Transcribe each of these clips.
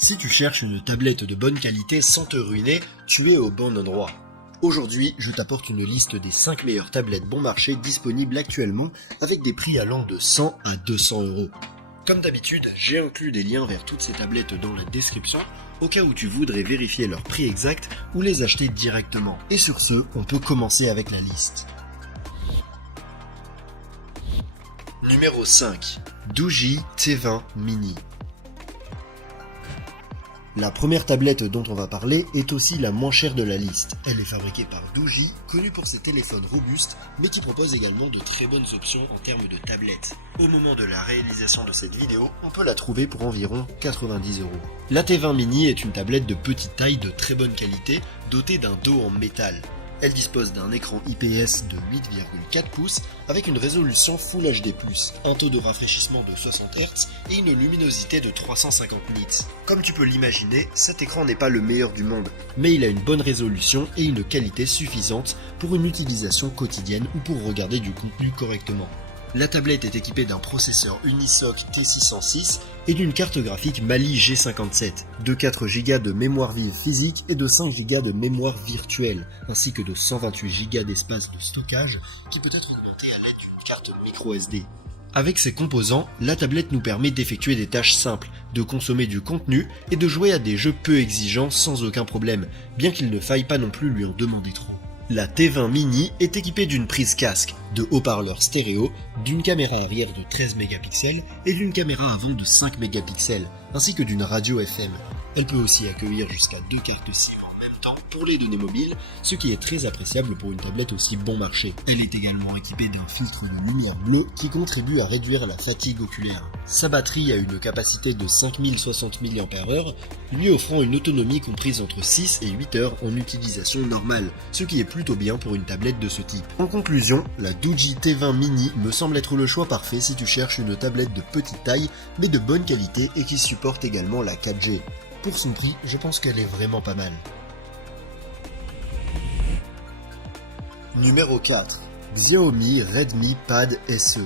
Si tu cherches une tablette de bonne qualité sans te ruiner, tu es au bon endroit. Aujourd'hui, je t'apporte une liste des 5 meilleures tablettes bon marché disponibles actuellement avec des prix allant de 100 à 200 euros. Comme d'habitude, j'ai inclus des liens vers toutes ces tablettes dans la description au cas où tu voudrais vérifier leur prix exact ou les acheter directement. Et sur ce, on peut commencer avec la liste. Numéro 5. Doogee T20 Mini. La première tablette dont on va parler est aussi la moins chère de la liste. Elle est fabriquée par Doogee, connu pour ses téléphones robustes, mais qui propose également de très bonnes options en termes de tablettes. Au moment de la réalisation de cette vidéo, on peut la trouver pour environ 90 euros. La T20 Mini est une tablette de petite taille de très bonne qualité, dotée d'un dos en métal. Elle dispose d'un écran IPS de 8,4 pouces avec une résolution Full HD+, un taux de rafraîchissement de 60 Hz et une luminosité de 350 nits. Comme tu peux l'imaginer, cet écran n'est pas le meilleur du monde, mais il a une bonne résolution et une qualité suffisante pour une utilisation quotidienne ou pour regarder du contenu correctement. La tablette est équipée d'un processeur Unisoc T606 et d'une carte graphique Mali G57, de 4 Go de mémoire vive physique et de 5 Go de mémoire virtuelle, ainsi que de 128 Go d'espace de stockage qui peut être augmenté à l'aide d'une carte microSD. Avec ces composants, la tablette nous permet d'effectuer des tâches simples, de consommer du contenu et de jouer à des jeux peu exigeants sans aucun problème, bien qu'il ne faille pas non plus lui en demander trop. La T20 Mini est équipée d'une prise casque, de haut-parleurs stéréo, d'une caméra arrière de 13 mégapixels et d'une caméra avant de 5 mégapixels, ainsi que d'une radio FM. Elle peut aussi accueillir jusqu'à 2 cartes SIM en même temps pour les données mobiles, ce qui est très appréciable pour une tablette aussi bon marché. Elle est également équipée d'un filtre de lumière bleue qui contribue à réduire la fatigue oculaire. Sa batterie a une capacité de 5060 mAh, lui offrant une autonomie comprise entre 6 et 8 heures en utilisation normale, ce qui est plutôt bien pour une tablette de ce type. En conclusion, la Doogee T20 Mini me semble être le choix parfait si tu cherches une tablette de petite taille mais de bonne qualité et qui supporte également la 4G. Pour son prix, je pense qu'elle est vraiment pas mal. Numéro 4. Xiaomi Redmi Pad SE.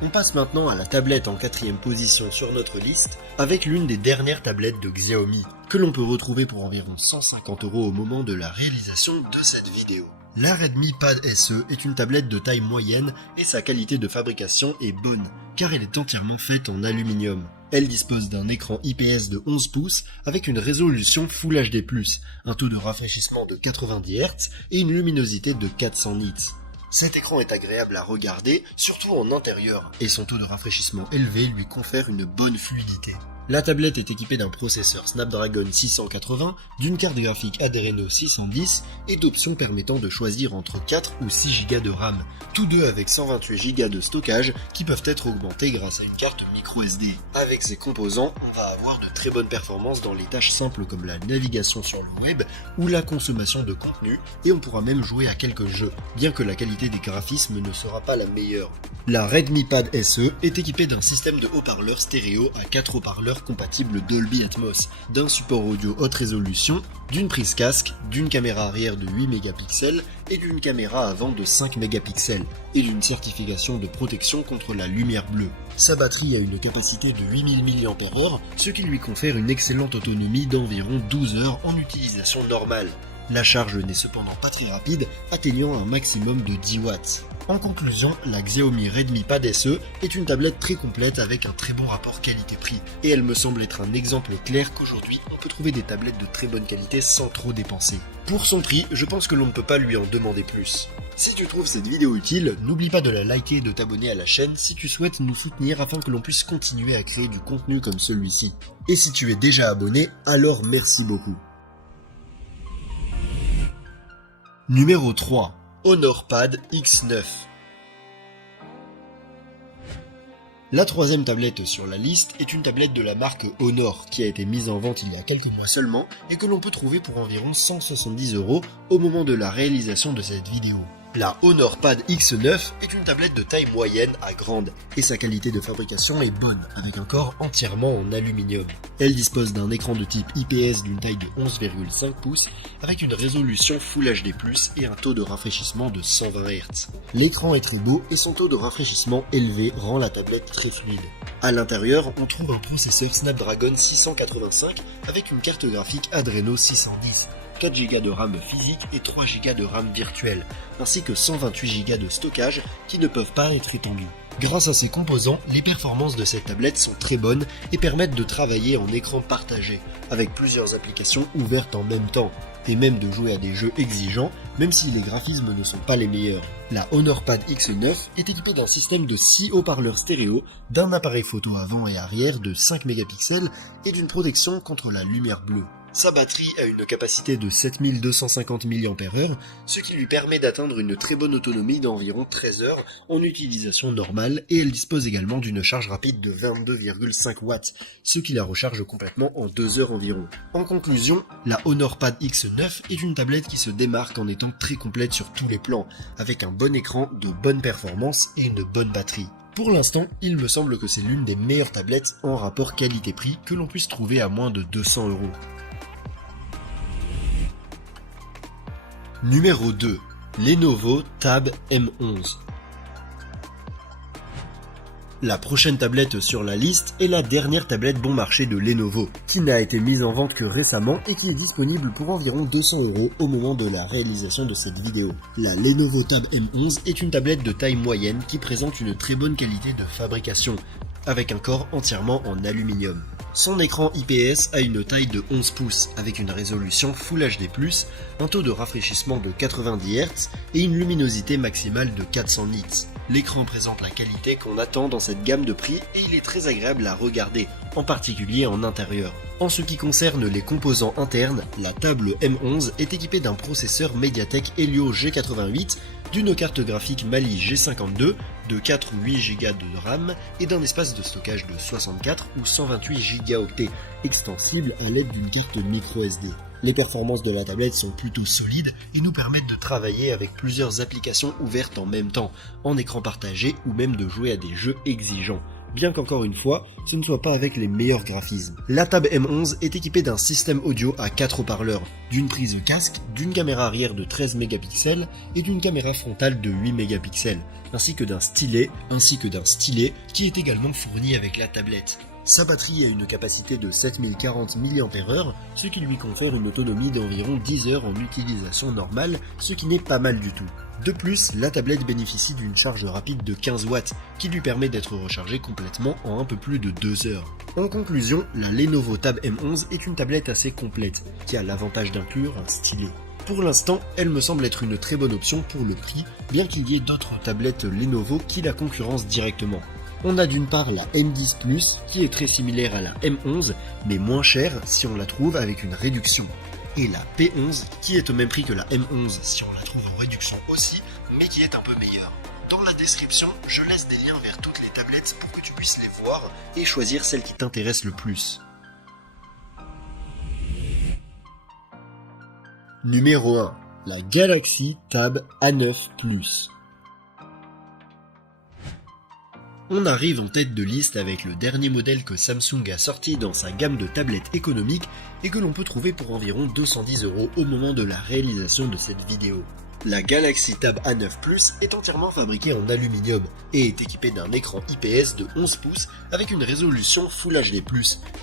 On passe maintenant à la tablette en 4ème position sur notre liste, avec l'une des dernières tablettes de Xiaomi, que l'on peut retrouver pour environ 150 euros au moment de la réalisation de cette vidéo. La Redmi Pad SE est une tablette de taille moyenne et sa qualité de fabrication est bonne, car elle est entièrement faite en aluminium. Elle dispose d'un écran IPS de 11 pouces avec une résolution Full HD+, un taux de rafraîchissement de 90 Hz et une luminosité de 400 nits. Cet écran est agréable à regarder, surtout en intérieur, et son taux de rafraîchissement élevé lui confère une bonne fluidité. La tablette est équipée d'un processeur Snapdragon 680, d'une carte graphique Adreno 610 et d'options permettant de choisir entre 4 ou 6 Go de RAM, tous deux avec 128 Go de stockage qui peuvent être augmentés grâce à une carte microSD. Avec ces composants, on va avoir de très bonnes performances dans les tâches simples comme la navigation sur le web ou la consommation de contenu, et on pourra même jouer à quelques jeux, bien que la qualité des graphismes ne sera pas la meilleure. La Redmi Pad SE est équipée d'un système de haut-parleurs stéréo à 4 haut-parleurs compatibles Dolby Atmos, d'un support audio haute résolution, d'une prise casque, d'une caméra arrière de 8 mégapixels et d'une caméra avant de 5 mégapixels, et d'une certification de protection contre la lumière bleue. Sa batterie a une capacité de 8000 mAh, ce qui lui confère une excellente autonomie d'environ 12 heures en utilisation normale. La charge n'est cependant pas très rapide, atteignant un maximum de 10 watts. En conclusion, la Xiaomi Redmi Pad SE est une tablette très complète avec un très bon rapport qualité-prix, et elle me semble être un exemple clair qu'aujourd'hui on peut trouver des tablettes de très bonne qualité sans trop dépenser. Pour son prix, je pense que l'on ne peut pas lui en demander plus. Si tu trouves cette vidéo utile, n'oublie pas de la liker et de t'abonner à la chaîne si tu souhaites nous soutenir afin que l'on puisse continuer à créer du contenu comme celui-ci. Et si tu es déjà abonné, alors merci beaucoup. Numéro 3. Honor Pad X9. La troisième tablette sur la liste est une tablette de la marque Honor qui a été mise en vente il y a quelques mois seulement et que l'on peut trouver pour environ 170 € au moment de la réalisation de cette vidéo. La Honor Pad X9 est une tablette de taille moyenne à grande et sa qualité de fabrication est bonne avec un corps entièrement en aluminium. Elle dispose d'un écran de type IPS d'une taille de 11,5 pouces avec une résolution Full HD+, et un taux de rafraîchissement de 120 Hz. L'écran est très beau et son taux de rafraîchissement élevé rend la tablette très fluide. À l'intérieur, on trouve un processeur Snapdragon 685 avec une carte graphique Adreno 610, 4 Go de RAM physique et 3 Go de RAM virtuelle, ainsi que 128 Go de stockage qui ne peuvent pas être étendus. Grâce à ces composants, les performances de cette tablette sont très bonnes et permettent de travailler en écran partagé, avec plusieurs applications ouvertes en même temps, et même de jouer à des jeux exigeants, même si les graphismes ne sont pas les meilleurs. La HonorPad X9 est équipée d'un système de 6 haut-parleurs stéréo, d'un appareil photo avant et arrière de 5 mégapixels et d'une protection contre la lumière bleue. Sa batterie a une capacité de 7250 mAh, ce qui lui permet d'atteindre une très bonne autonomie d'environ 13 heures en utilisation normale, et elle dispose également d'une charge rapide de 22,5 watts, ce qui la recharge complètement en 2 heures environ. En conclusion, la HonorPad X9 est une tablette qui se démarque en étant très complète sur tous les plans, avec un bon écran, de bonnes performances et une bonne batterie. Pour l'instant, il me semble que c'est l'une des meilleures tablettes en rapport qualité-prix que l'on puisse trouver à moins de 200 €. Numéro 2. Lenovo Tab M11. La prochaine tablette sur la liste est la dernière tablette bon marché de Lenovo, qui n'a été mise en vente que récemment et qui est disponible pour environ 200 € au moment de la réalisation de cette vidéo. La Lenovo Tab M11 est une tablette de taille moyenne qui présente une très bonne qualité de fabrication, avec un corps entièrement en aluminium. Son écran IPS a une taille de 11 pouces avec une résolution Full HD+, un taux de rafraîchissement de 90 Hz et une luminosité maximale de 400 nits. L'écran présente la qualité qu'on attend dans cette gamme de prix et il est très agréable à regarder, en particulier en intérieur. En ce qui concerne les composants internes, la table M11 est équipée d'un processeur MediaTek Helio G88, d'une carte graphique Mali G52, de 4 ou 8 Go de RAM et d'un espace de stockage de 64 ou 128 Go extensible à l'aide d'une carte microSD. Les performances de la tablette sont plutôt solides et nous permettent de travailler avec plusieurs applications ouvertes en même temps, en écran partagé ou même de jouer à des jeux exigeants, bien qu'encore une fois, ce ne soit pas avec les meilleurs graphismes. La Tab M11 est équipée d'un système audio à 4 haut-parleurs, d'une prise casque, d'une caméra arrière de 13 mégapixels et d'une caméra frontale de 8 mégapixels, ainsi que d'un stylet qui est également fourni avec la tablette. Sa batterie a une capacité de 7040 mAh, ce qui lui confère une autonomie d'environ 10 heures en utilisation normale, ce qui n'est pas mal du tout. De plus, la tablette bénéficie d'une charge rapide de 15 watts, qui lui permet d'être rechargée complètement en un peu plus de 2 heures. En conclusion, la Lenovo Tab M11 est une tablette assez complète, qui a l'avantage d'inclure un stylet. Pour l'instant, elle me semble être une très bonne option pour le prix, bien qu'il y ait d'autres tablettes Lenovo qui la concurrencent directement. On a d'une part la M10 Plus, qui est très similaire à la M11, mais moins chère si on la trouve avec une réduction. Et la P11, qui est au même prix que la M11 si on la trouve en réduction aussi, mais qui est un peu meilleure. Dans la description, je laisse des liens vers toutes les tablettes pour que tu puisses les voir et choisir celle qui t'intéresse le plus. Numéro 1. La Galaxy Tab A9 Plus. On arrive en tête de liste avec le dernier modèle que Samsung a sorti dans sa gamme de tablettes économiques et que l'on peut trouver pour environ 210 € au moment de la réalisation de cette vidéo. La Galaxy Tab A9 Plus est entièrement fabriquée en aluminium et est équipée d'un écran IPS de 11 pouces avec une résolution Full HD+,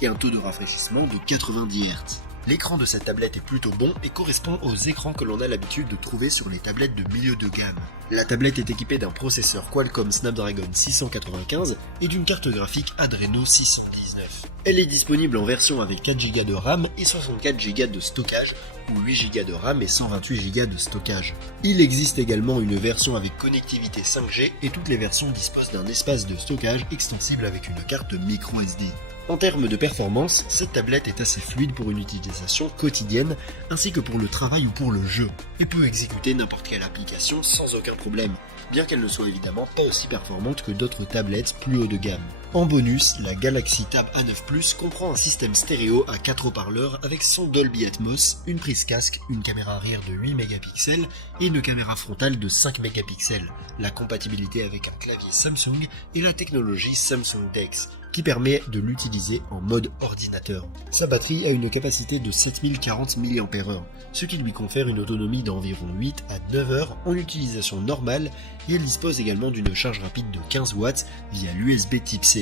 et un taux de rafraîchissement de 90 Hz. L'écran de cette tablette est plutôt bon et correspond aux écrans que l'on a l'habitude de trouver sur les tablettes de milieu de gamme. La tablette est équipée d'un processeur Qualcomm Snapdragon 695 et d'une carte graphique Adreno 619. Elle est disponible en version avec 4 Go de RAM et 64 Go de stockage, ou 8 Go de RAM et 128 Go de stockage. Il existe également une version avec connectivité 5G et toutes les versions disposent d'un espace de stockage extensible avec une carte microSD. En termes de performance, cette tablette est assez fluide pour une utilisation quotidienne, ainsi que pour le travail ou pour le jeu, et peut exécuter n'importe quelle application sans aucun problème, bien qu'elle ne soit évidemment pas aussi performante que d'autres tablettes plus haut de gamme. En bonus, la Galaxy Tab A9 Plus comprend un système stéréo à 4 haut-parleurs avec son Dolby Atmos, une prise casque, une caméra arrière de 8 mégapixels et une caméra frontale de 5 mégapixels, la compatibilité avec un clavier Samsung et la technologie Samsung DeX, qui permet de l'utiliser en mode ordinateur. Sa batterie a une capacité de 7040 mAh, ce qui lui confère une autonomie d'environ 8 à 9 heures en utilisation normale, et elle dispose également d'une charge rapide de 15 watts via l'USB Type C.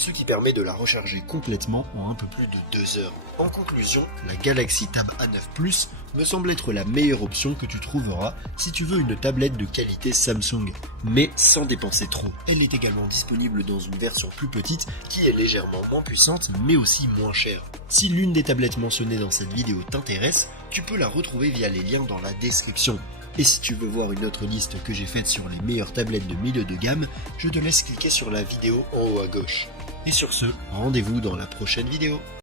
ce qui permet de la recharger complètement en un peu plus de 2 heures. En conclusion, la Galaxy Tab A9 Plus me semble être la meilleure option que tu trouveras si tu veux une tablette de qualité Samsung, mais sans dépenser trop. Elle est également disponible dans une version plus petite qui est légèrement moins puissante mais aussi moins chère. Si l'une des tablettes mentionnées dans cette vidéo t'intéresse, tu peux la retrouver via les liens dans la description. Et si tu veux voir une autre liste que j'ai faite sur les meilleures tablettes de milieu de gamme, je te laisse cliquer sur la vidéo en haut à gauche. Et sur ce, rendez-vous dans la prochaine vidéo.